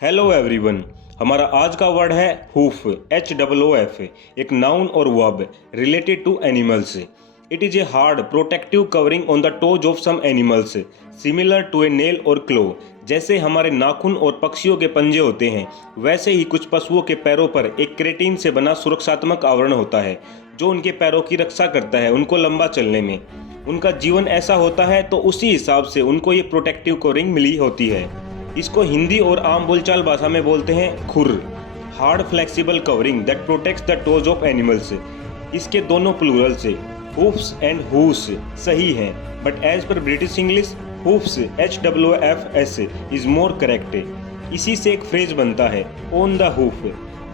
Hello everyone. हमारा आज का वर्ड है हूफ, HOOF, एक नाउन और verb related to animals. It is a hard protective covering on the toes of some animals similar to a nail और claw. जैसे हमारे नाखून और पक्षियों के पंजे होते हैं, वैसे ही कुछ पशुओं के पैरों पर एक केराटिन से बना सुरक्षात्मक आवरण होता है जो उनके पैरों की रक्षा करता है उनको लंबा चलने में। उनका जीवन ऐसा होता है तो उसी हिसाब से उनको ये प्रोटेक्टिव कवरिंग मिली होती है। इसको हिंदी और आम बोलचाल भाषा में बोलते हैं खुर, hard flexible covering that protects the toes of animals. इसके दोनों प्लूरल से हूफ्स एंड हूस सही हैं, but as per British English hoofs HOOFS is more correct. इसी से एक फ्रेज बनता है ऑन द हूफ,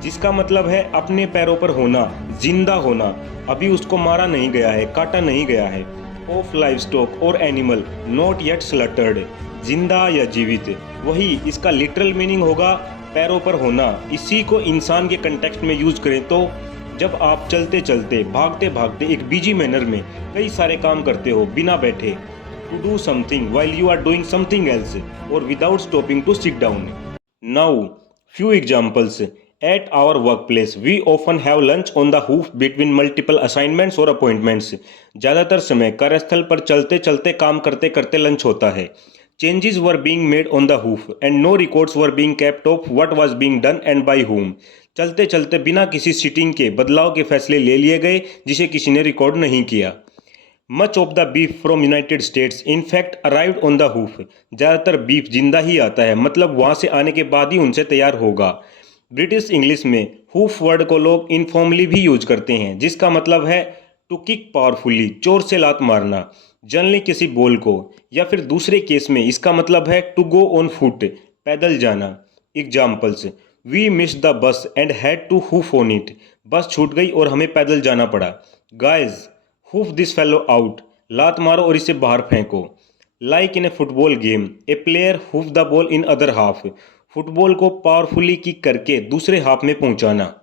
जिसका मतलब है अपने पैरों पर होना, जिंदा होना, अभी उसको मारा नहीं गया है, काटा नहीं गया है। ऑफ लाइव स्टॉक और एनिमल नॉट येट स्लटर्ड, जिंदा या जीवित, वही इसका लिटरल मीनिंग होगा पैरों पर होना। इसी को इंसान के कंटेक्स्ट में यूज करें तो जब आप चलते चलते, भागते भागते एक बिजी मैनर में कई सारे काम करते हो बिना बैठे, to do something while you are doing something else और without stopping to sit down. Now few examples. At our workplace, we often have lunch on the hoof between multiple assignments or appointments. ज़्यादातर समय कार्यस्थल पर चलते चलते काम करते करते लंच होता है। Changes were being made on the hoof and no records were being kept of what was being done and by whom. चलते चलते बिना किसी सीटिंग के बदलाव के फैसले ले लिए गए जिसे किसी ने रिकॉर्ड नहीं किया। Much of the beef from United states in fact arrived on the hoof. ज़्यादातर बीफ जिंदा ही आता है, मतलब वहाँ से आने के बाद ही उनसे तैयार होगा। ब्रिटिश इंग्लिश में हूफ वर्ड को लोग इनफॉर्मली भी यूज करते हैं, जिसका मतलब है टू किक पावरफुली, जोर से लात मारना, जनरली किसी बॉल को, या फिर दूसरे केस में इसका मतलब है टू गो ऑन फुट, पैदल जाना। Examples: we miss the bus and had to hoof on it. Bus छूट गई और हमें पैदल जाना पड़ा। Guys, hoof this fellow out, लात मारो और इसे बाहर फेंको। Like in a football game, a player hoof the ball in other half. Football को पावरफुली किक करके दूसरे हाफ में पहुंचाना।